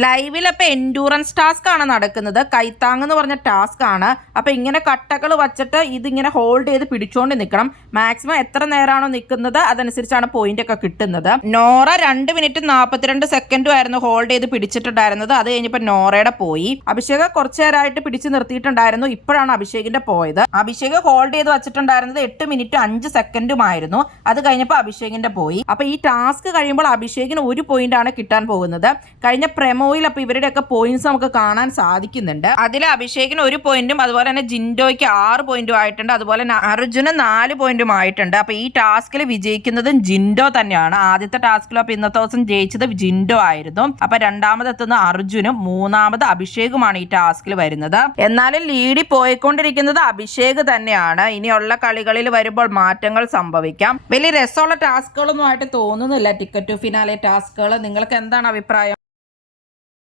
ലൈവിൽ അപ്പൊ endurance task ആണ് നടക്കുന്നത്. കൈത്താങ് എന്ന് പറഞ്ഞ ടാസ്ക് ആണ്. അപ്പൊ ഇങ്ങനെ കട്ടകൾ വച്ചിട്ട് ഇതിങ്ങനെ ഹോൾഡ് ചെയ്ത് പിടിച്ചോണ്ട് നിൽക്കണം. മാക്സിമം എത്ര നേരമാണോ നിൽക്കുന്നത് അതനുസരിച്ചാണ് പോയിന്റ് ഒക്കെ കിട്ടുന്നത്. നോറ 2 മിനിറ്റ് 42 സെക്കൻഡും ആയിരുന്നു ഹോൾഡ് ചെയ്ത് പിടിച്ചിട്ടുണ്ടായിരുന്നത്. അത് കഴിഞ്ഞപ്പോൾ നോറയുടെ പോയി. അഭിഷേക് കുറച്ചു നേരമായിട്ട് പിടിച്ചു നിർത്തിയിട്ടുണ്ടായിരുന്നു. ഇപ്പോഴാണ് അഭിഷേകിന്റെ പോയത്. അഭിഷേക് ഹോൾഡ് ചെയ്ത് വെച്ചിട്ടുണ്ടായിരുന്നത് 8 മിനിറ്റ് 5 സെക്കൻഡുമായിരുന്നു. അത് കഴിഞ്ഞപ്പോൾ അഭിഷേകിന്റെ പോയി. അപ്പൊ ഈ ടാസ്ക് കഴിയുമ്പോൾ അഭിഷേകിന് 1 പോയിന്റ് ആണ് കിട്ടാൻ പോകുന്നത്. കഴിഞ്ഞ പ്രമോയിൽ അപ്പൊ ഇവരുടെയൊക്കെ പോയിന്റ്സ് നമുക്ക് കാണാൻ സാധിക്കുന്നുണ്ട്. അതിൽ അഭിഷേകിന് 1 പോയിന്റും അതുപോലെ തന്നെ ജിൻഡോയ്ക്ക് 6 പോയിന്റും ആയിട്ടുണ്ട്. അതുപോലെ തന്നെ അർജുന് 4 പോയിന്റും ആയിട്ടുണ്ട്. അപ്പൊ ഈ ടാസ്കിൽ വിജയിക്കുന്നതും ജിൻഡോ തന്നെയാണ്. ആദ്യത്തെ ടാസ്കിലും അപ്പൊ ഇന്നത്തെ ദിവസം ജയിച്ചത് ജിൻഡോ ആയിരുന്നു. അപ്പൊ രണ്ടാമതെത്തുന്ന അർജുനും മൂന്നാമത് അഭിഷേകുമാണ് ഈ ടാസ്കിൽ വരുന്നത്. എന്നാലും ലീഡിൽ പോയിക്കൊണ്ടിരിക്കുന്നത് അഭിഷേക് തന്നെയാണ്. ഇനിയുള്ള കളികളിൽ വരുമ്പോൾ മാറ്റങ്ങൾ സംഭവിക്കാം. വലിയ രസമുള്ള ടാസ്കുകളൊന്നും ആയിട്ട് തോന്നുന്നില്ല ടിക്കറ്റ് ടു ഫിനാലെ ടാസ്കുകൾ. നിങ്ങൾക്ക് എന്താണ് അഭിപ്രായം?